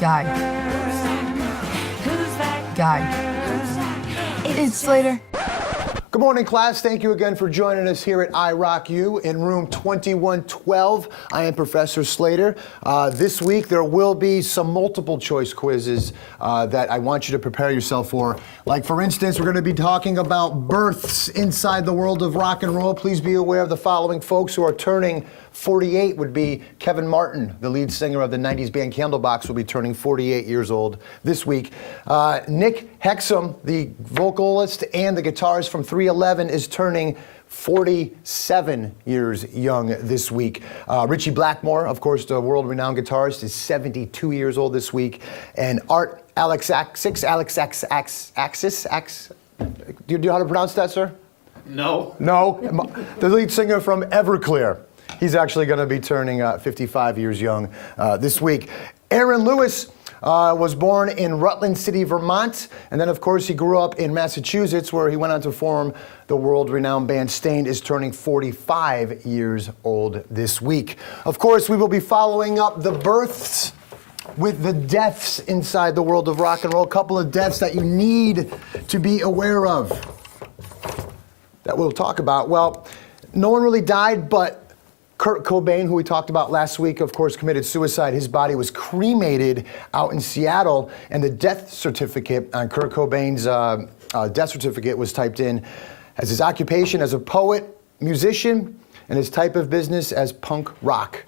Guy. It's Slater. Good morning, class. Thank you again for joining us here at iRock U in room 2112. I am Professor Slater. This week there will be some multiple choice quizzes that I want you to prepare yourself for. Like, for instance, we're going to be talking about births inside the world of rock and roll. Please be aware of the following folks who are turning 48 would be Kevin Martin, the lead singer of the 90s band Candlebox, will be turning 48 years old this week. Nick Hexum, the vocalist and the guitarist from 311, is turning 47 years young this week. Richie Blackmore, of course, the world-renowned guitarist, is 72 years old this week. And Art Alexakis, do you know how to pronounce that, sir? No. No? The lead singer from Everclear. He's actually going to be turning 55 years young this week. Aaron Lewis was born in Rutland City, Vermont, and then, of course, he grew up in Massachusetts, where he went on to form the world-renowned band Staind, is turning 45 years old this week. Of course, we will be following up the births with the deaths inside the world of rock and roll. A couple of deaths that you need to be aware of that we'll talk about. Well, no one really died, but Kurt Cobain, who we talked about last week, of course, committed suicide. His body was cremated out in Seattle, and the death certificate on Kurt Cobain's death certificate was typed in as his occupation as a poet, musician, and his type of business as punk rock.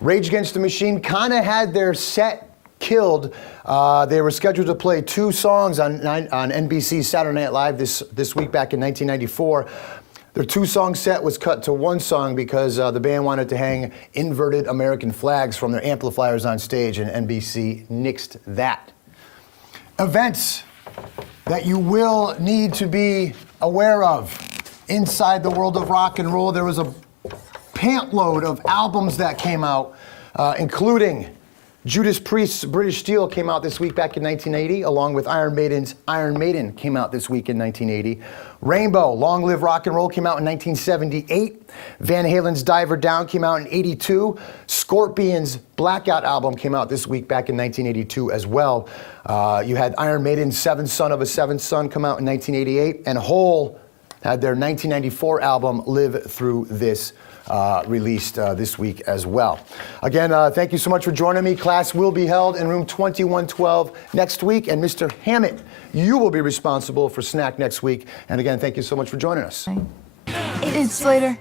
Rage Against the Machine kind of had their set killed. They were scheduled to play 2 songs on NBC's Saturday Night Live this week back in 1994. Their 2-song set was cut to 1 song because the band wanted to hang inverted American flags from their amplifiers on stage, and NBC nixed that. Events that you will need to be aware of inside the world of rock and roll. There was a pantload of albums that came out, including Judas Priest's British Steel came out this week back in 1980, along with Iron Maiden's Iron Maiden came out this week in 1980. Rainbow, Long Live Rock and Roll came out in 1978. Van Halen's Diver Down came out in 82. Scorpion's Blackout album came out this week back in 1982 as well. You had Iron Maiden's Seventh Son of a Seventh Son come out in 1988. And Hole had their 1994 album Live Through This released this week as well. Again, thank you so much for joining me. Class will be held in room 2112 next week, and Mr. Hammett, you will be responsible for snack next week. And again, thank you so much for joining us. It's Slater.